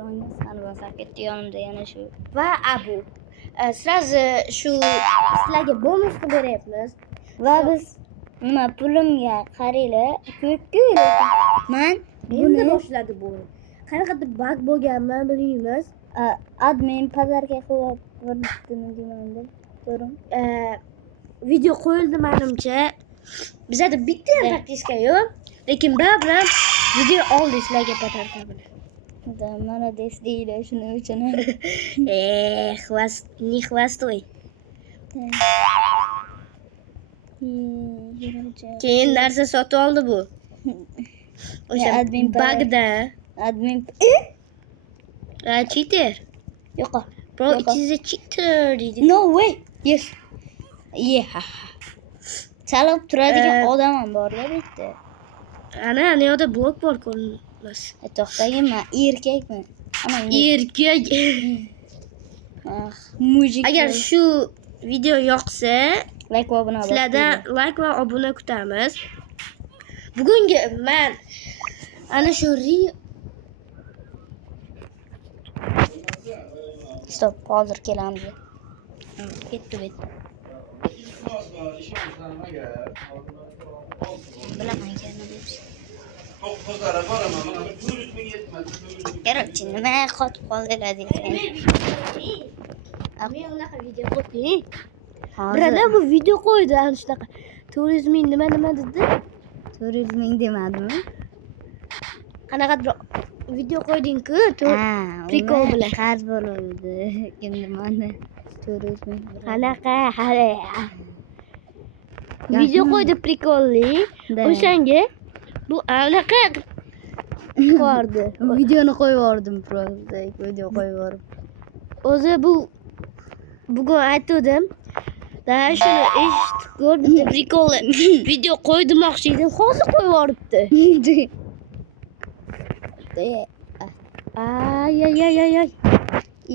Salvasar ketdi yonimda yana shu. Va Abu. Sразу shu sizlarga bonusni beryapmiz. Va biz nima pulimga qaranglar, ko'p-ku lekin men Endi buni boshladi bu. Qanaqadir bug bo'lganmi bilmaymiz. admin pazarga qo'yib yuboribdimi deyman-da. Ko'ring. Video qo'yildi menimcha. Bizda bitta ham podpiska yo'q, lekin baribir video oldi sizlarga pazarga buni. Молодец deylar shuning uchun. Не хвастой. Keyin narsa sotib oldi bu. O'sha admin bugda. Admin Cheater. yo'q. Bro, it is a cheater dedi. No way. Yes. Yeah. Chalib turadigan odam ham bor-da bitta. Ana yoqda blok bor ko'rinmas. To'xtagin, men erkakman. Ana Erkak. mujik. Agar shu video yoqsa, like va obuna bo'ling. sizlardan like va obuna kutamiz. Bugungi men ana shu Stop, hozir kelamiz. ketdi bet. Bilaman kelmaymiz. To'qqizlari bor ama mana 400 ming yetmadi. Короче, nima qotib qoldilar deysan. Men unaqa video qo'ydim. Hozir Birada bu video qo'ydi ana shunaqa. 400 ming nima dedi? 400 ming demadimi? Qanaqadir video qo'yding-ku, prikol bilan. Qarz bo'ldi. Kimdir mana 400 ming. Qanaqa hali. Video qo'ydi prikolli. O'shanga bu anaqa qo'yardi. Videoni qo'yib yubordim просто. Video qo'yib yubordim. O'zi bu bugun aytdim. Da shuni eshitib ko'rdim, prikolli video qo'ymoqchi edim, hozir qo'yib yuboribdi. Ay.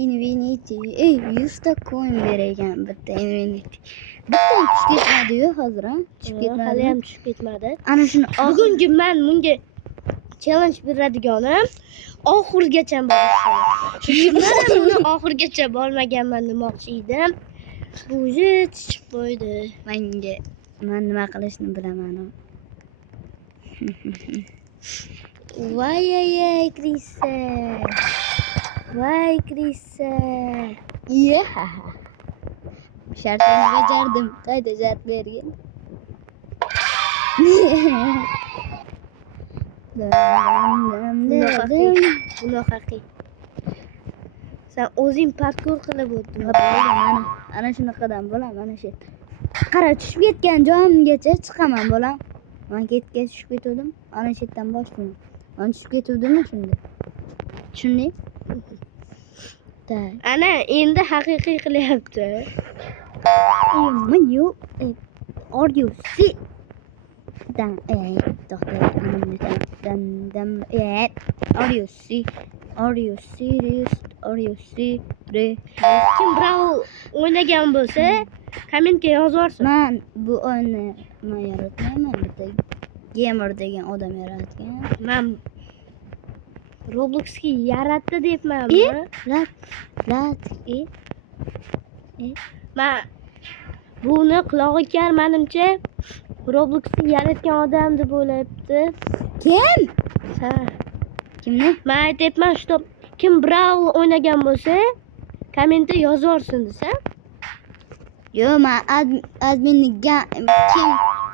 Infinity. 100 ta coin bergan bitta Infinity. Bitta tushib ketmadi-yu hozir, ha? Tushib ketmadi. Hali ham tushib ketmadi. Ana shuni Bugungi men bunga challenge beradiganim oxirigacha borishim. Chunki men buni oxirigacha bormaganman demoqchi edim. Bu chiqib qo'ydi. Men nima qilishni bilaman. Voy Krisa. Voy Krisa. Shartini bajardim. Qayda shart bergan? Buni haqiqiy. Sen o'zing parkour qilib o'tding. Ana shunaqadan bo'lam, mana shu. Qara tushib ketgan joyimgacha chiqaman bo'lam. Men ketga tushib ketdim. Ana shu yerdan boshlayman. Men tushib ketdimmi shunda? Tushunding? Ana endi haqiqiy qilyapti. Men yo'q. Are you sick? To'xta. Are you sick? Are you serious? Are you serious? Kim Brawl o'ynagan bo'lsa, kommentga yozorsin. Men bu o'yinni yaratmayman, bitta gamer degan odam yaratgan. Men Roblox'ga yaratdi debman. Men buni qulog'i kar menimcha Roblox'ni yaratgan odam deb o'ylayapti. Kim? Sen. Kimni? Men aytayapman, stop. Kim Brawl o'ynagan bo'lsa, kommentga yozorsin desa. Yo'q, men adminni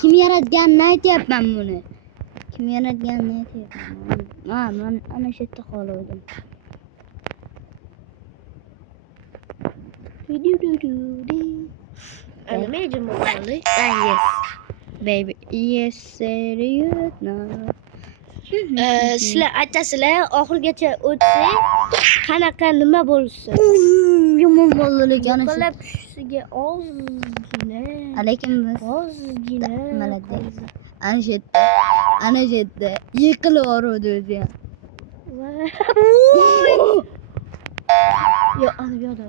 kim yaratganini aytyapman buni. Kim yaratganini aytyapman. Men ana shu yerda qoldim. Ana mejim bo'ldi. Yes. Baby, yes, serious now. Sizlar aytasizlar, oxirigacha o'tsak, qanaqa nima bo'lsin? Yomon bo'ldi lekin ana shu. Qolab tushisiga ozgina. Lekin biz ozgina. Молодец. Ana shu yerda yiqilib boruvdi o'zi ham. Yo'q, ana bu yoqda.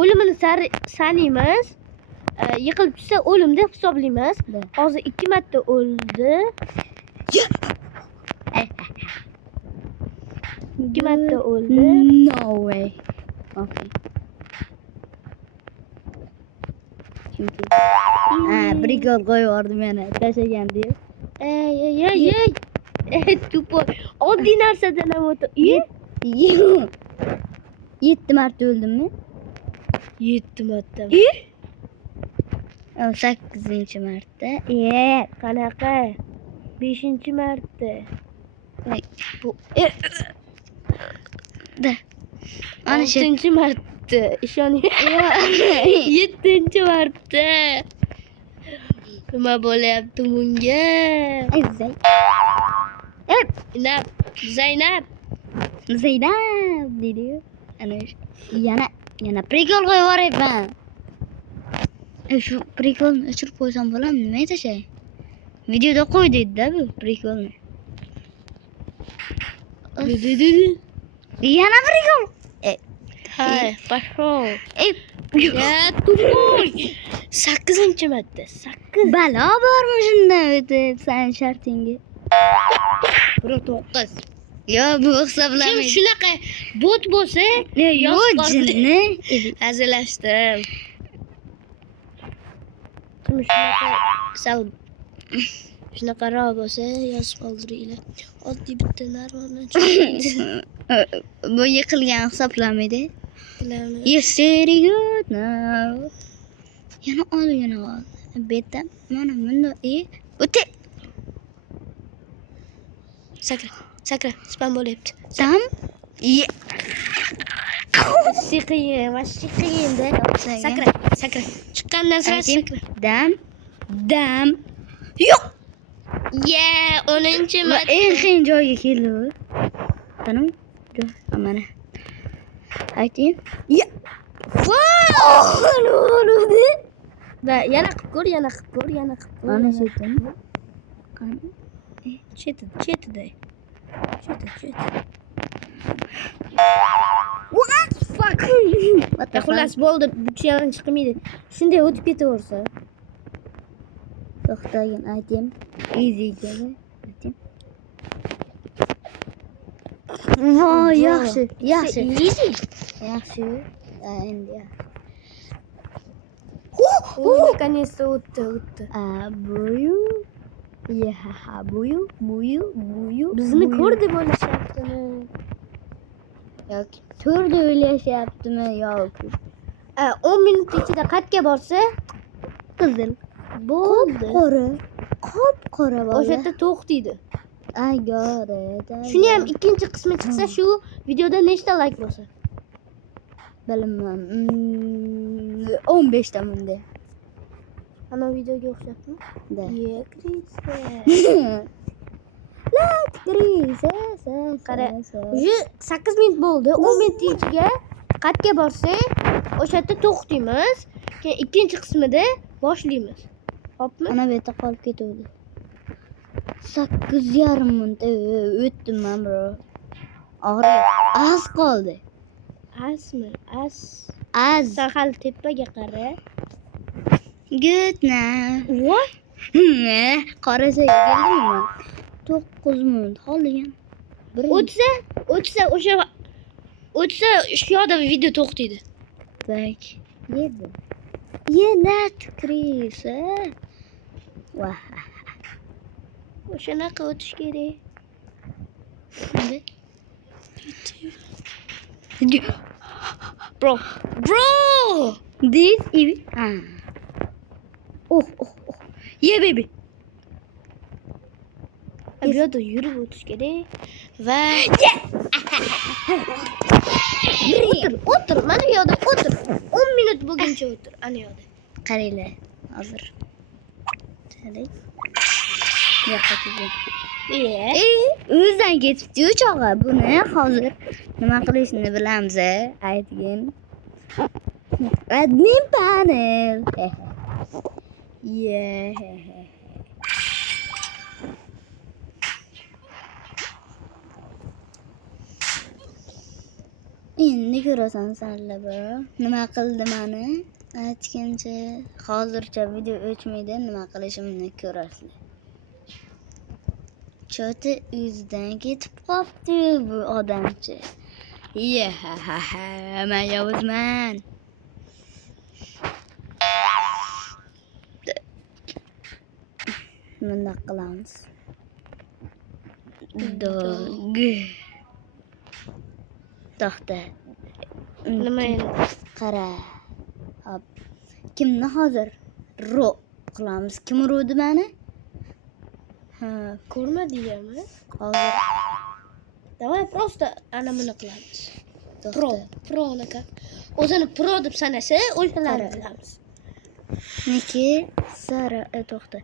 O'limini sanaymiz. Yiqilib tushsa o'lim deb hisoblaymiz. Hozir 2 marta o'ldi. İki marta oldu. No way. Okay. Çünkü bir gol koyuyordu beni. Taşıyan diyor. Ey. Evet tupo. O dinar satana moto. İyi. 7 marta öldüm mü? 7 marta. İyi. 8. marta. İyi. Qanaqa? 5 marta. Bu da. Ana şey. 6 marta. İshonyapman. 7 marta. Nima bo'lyapti bunga? Güzel. Zaynab. Zeynep dedi. Yana prikol koyuyoryapman. Şu prikolni o'chirib qo'ysam bo'ladimi? Nima aytashay? Videoda qo'y deydi-da bu prikolni. Yana prikol. Hay, pashol. Ey, Ya tupoy. 8 marta. 8. balo bormi shundan o'tib sen shartingga? 9. Yo, bu Kim hisoblanmaydi. shunaqa bot bo'lsa, Yo'q, jinni. hazillashdim. Kim shunaqa ro bo'lsa, yozib qoldiringlar. Oddiy bitta narvondan Bu yiqilgan hisoblanmaydi. chiqib You very good now. Yana ol. Betam mana bunda o'ti. Sakra, spam bo'lyapti. Tam. Vashshi qiyin-da. Sakra. Chiqqandan sira sakra. Dam. Yo'q. Ya, 10 marta. Eng qiyin joyga keldi bu. Qani? Mana. Ayting. Ya. Nurudi. Va yana qilib ko'r. Mana sekin. Qani? Chetida. What fuck? What the Xullas bo'ldi, bu challenge qilmaydi. Shunday o'tib ketaversa. To'xtagin, ayting. Easy joy. Ayting. Voy, yaxshi. Easy. Yaxshi. Endi. Наконец-то o'tdi. Buyu. Buyu. Bizni ko'r deb o'ylashyaptimi? Yoki turda o'ylashyaptimi yoki 10 minut ichida qayerga borsa, qizil. bo'ldi. Qop-qora O'sha bo'ldi. yerda to'xtaydi. I got it. Shuni ham ikkinchi qismi chiqsa, shu videoda nechta like bo'lsa? Bilmadim. 15 ta bunda. Ana videoga o'xshabmi? Da. Krisa. Lat krisa. Qara, уже 8 minut bo'ldi. 10 minut ichiga qayerga borsang, o'sha yerda to'xtaymiz. Keyin ikkinchi qismida boshlaymiz. Xo'pmi? Ana bu yerda qolib ketdi. 8,5 minut o'tdim men bro. Og'riq az qoldi. Asmi? Az. Sen hali tepaga qara. Good now. Voy, Qarasaga keldimmi men? 9 minut qolgan. o'tsa shu yoqda video to'xtaydi. Tak. Yedi. Yelat krisa. Vah. O'shanaqa o'tish kerak. Bro. This is Oh. Yeah baby. Bu yerda yurib o'tish kerak va o'tir, mana bu yerda o'tir. 10 minut bo'lguncha o'tir, ana yoqda. Qaranglar. Hozir. Chalay. Yo'qotdi. O'zidan ketibdi chog'i. Buni hozir nima qilishni bilamiz, aytgin. Admin panel. Yeah. Endi ko'rasan senlar bro. Nima qildi meni? Aytgancha hozircha video o'chmaydi, nima qilishimni ko'rasizlar. Cho'ti o'zidan ketib qolibdi bu odamchi. Men yovuzman. Bundoq qilamiz. Dog. To'xta. Nima endi? Qara. Hop. Kimni hozir ro qilamiz? Kim urdi meni? Ha, Ko'rmadingmi? hozir Давай просто ana buni qilamiz. to'xta. Pro'niki. O'zini pro deb sanasa, o'shalarni Qara. qilamiz. Niki sara to'xta.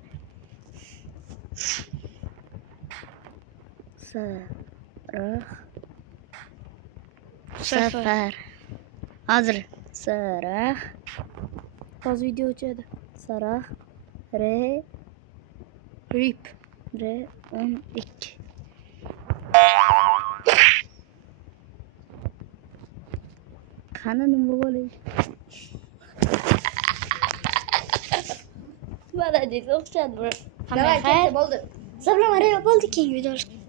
Sariq safar. Hozir sariq Hozir video o'chadi. sariq Rip. 12. Qani nima bo'ladi? Mana desa o'xshadi. Hamma xayr. Bo'ldi. Hisoblama bo'ldi keyingi videoda.